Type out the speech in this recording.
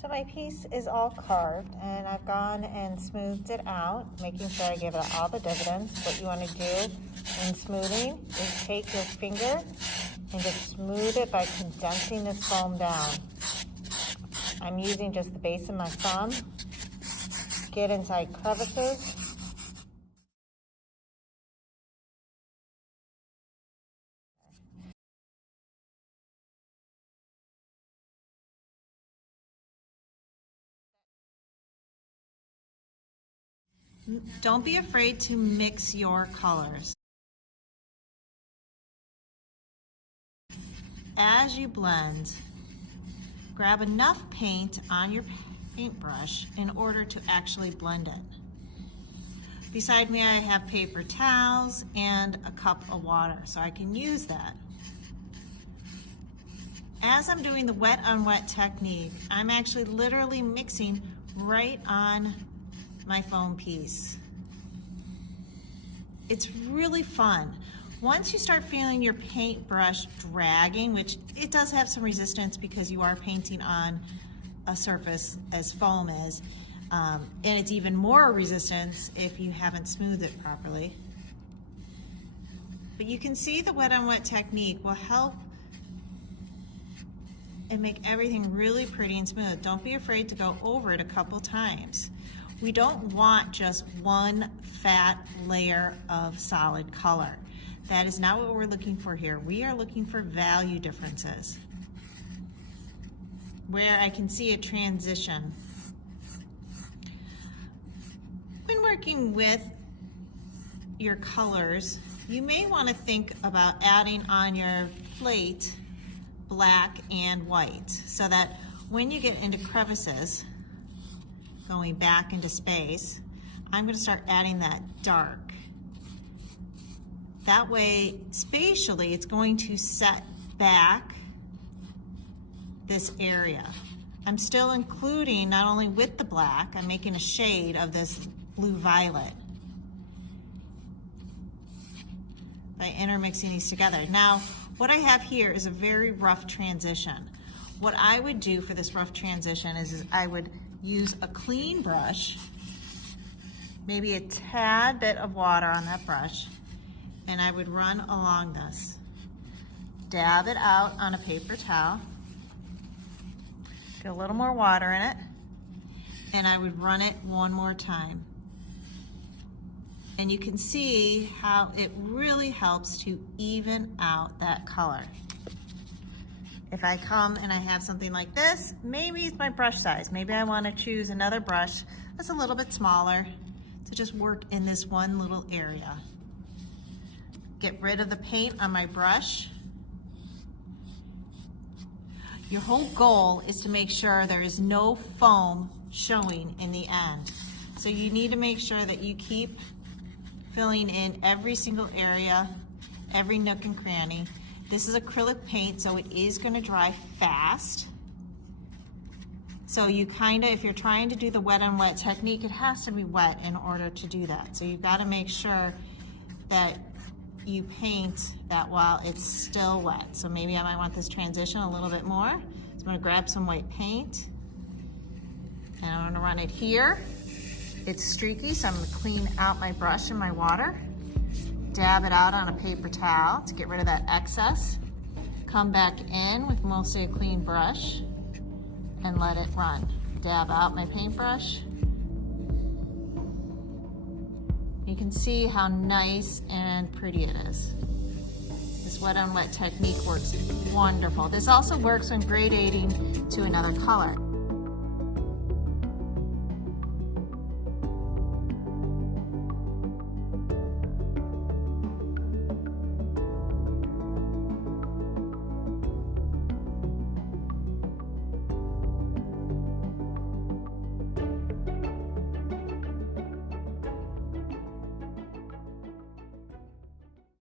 So my piece is all carved, and I've gone and smoothed it out, making sure I give it all the dividends. What you want to do in smoothing is take your finger and just smooth it by condensing this foam down. I'm using just the base of my thumb. Get inside crevices. Don't be afraid to mix your colors. As you blend, grab enough paint on your paintbrush in order to actually blend it. Beside me, I have paper towels and a cup of water, so I can use that. As I'm doing the wet on wet technique, I'm actually literally mixing right on my foam piece. It's really fun. Once you start feeling your paintbrush dragging, which it does have some resistance because you are painting on a surface as foam is, and it's even more resistance if you haven't smoothed it properly. But you can see the wet on wet technique will help and make everything really pretty and smooth. Don't be afraid to go over it a couple times. We don't want just one fat layer of solid color. That is not what we're looking for here. We are looking for value differences, where I can see a transition. When working with your colors, you may want to think about adding on your plate black and white, so that when you get into crevices, going back into space, I'm going to start adding that dark. That way, spatially, it's going to set back this area. I'm still including, not only with the black, I'm making a shade of this blue-violet by intermixing these together. Now, what I have here is a very rough transition. What I would do for this rough transition is I would use a clean brush, maybe a tad bit of water on that brush, and I would run along this. Dab it out on a paper towel, get a little more water in it, and I would run it one more time. And you can see how it really helps to even out that color. If I come and I have something like this, maybe it's my brush size. Maybe I want to choose another brush that's a little bit smaller to just work in this one little area. Get rid of the paint on my brush. Your whole goal is to make sure there is no foam showing in the end. So you need to make sure that you keep filling in every single area, every nook and cranny. This is acrylic paint, so it is going to dry fast. So you if you're trying to do the wet on wet technique, it has to be wet in order to do that. So you've got to make sure that you paint that while it's still wet. So maybe I might want this transition a little bit more. So I'm going to grab some white paint, and I'm going to run it here. It's streaky, so I'm going to clean out my brush and my water. Dab it out on a paper towel to get rid of that excess. Come back in with mostly a clean brush and let it run. Dab out my paintbrush. You can see how nice and pretty it is. This wet on wet technique works wonderful. This also works when gradating to another color.